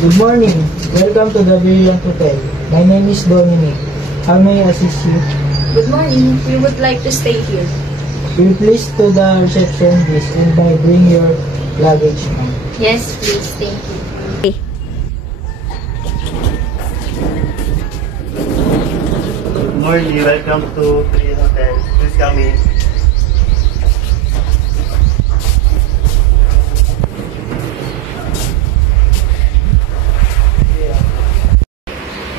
Good morning. Welcome to the Brilliant Hotel. My name is Dominic. How may I assist you? Good morning. We would like to stay here. Will you please to the reception desk and bring your luggage, ma'am? Yes, please. Thank you. Good morning. Welcome to Brilliant Hotel. Please come in.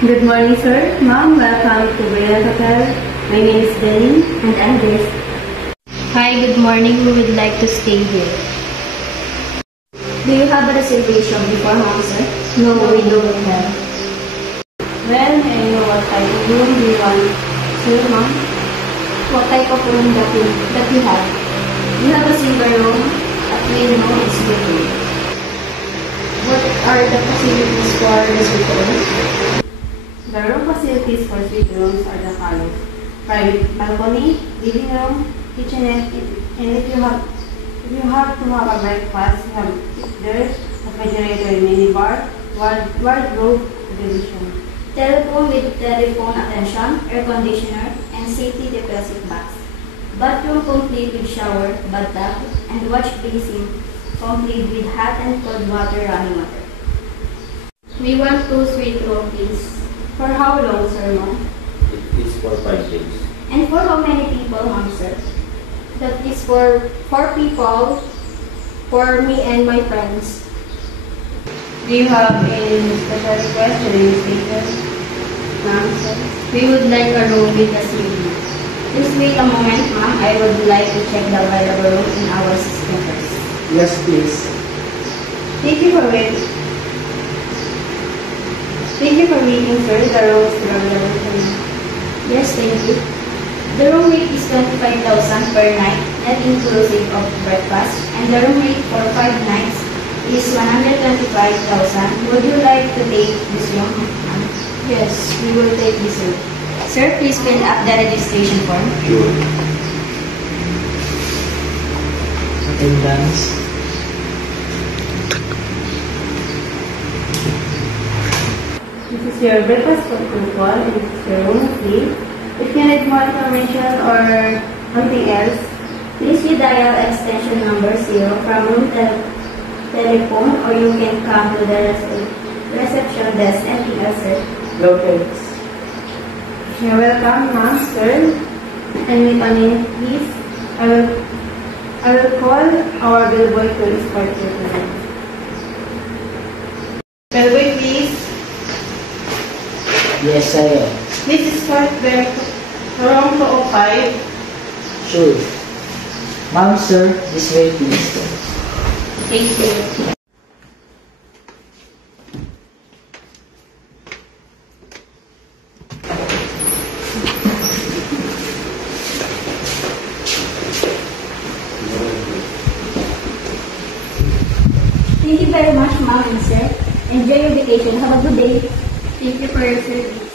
Good morning, sir. Ma'am, welcome to Brilliant Hotel. My name is Denny, and I'm Grace. Hi, good morning. We would like to stay here. Do you have a reservation beforehand, sir? No, we don't have. Well, may I know what type of room do you want, sir, ma'am? What type of room that you have? We have a single room, a twin room, and split room. What are the facilities for the suite room? The room facilities for suite rooms are the following: private balcony, living room, kitchenette, and if you have to have a breakfast, you have there's refrigerator, minibar, wardrobe, television. Telephone with telephone attention, air conditioner, and safety deposit box. Bathroom complete with shower, bathtub, and wash basin complete with hot and cold water running water. We want 2 suite room, please. For how long, sir, ma'am? It is for 5 days. And for how many people, ma'am, sir? That is for 4 people, for me and my friends. Do you have any special request to the station, ma'am, sir? We would like a room with a CD. Please wait a moment, ma'am. I would like to check the available room in our system first. Yes, please. Thank you for waiting. Thank you for waiting, sir. The room is still available for you. Yes, thank you. The room rate is 25,000 per night, not inclusive of breakfast, and the room rate for 5 nights is 125,000. Would you like to take this room, ma'am? Yes, we will take this room. Sir, please fill up the registration form. Sure. Attendance. This is your breakfast proposal, and this is your room key. If you need more information or something else, Please you dial extension number 0 from room telephone, or you can come to the reception desk. Anything else, sir? No thanks. you're welcome, ma'am, sir. And wait a minute, please. I will call our bellboy to escort you to them. Bellboy, please. Yes, I am. Please escort them to room 205. Sure. Ma'am, sir, this way, please. Thank you. Thank you very much, ma'am and sir. Enjoy your vacation. Have a good day. Thank you for your service.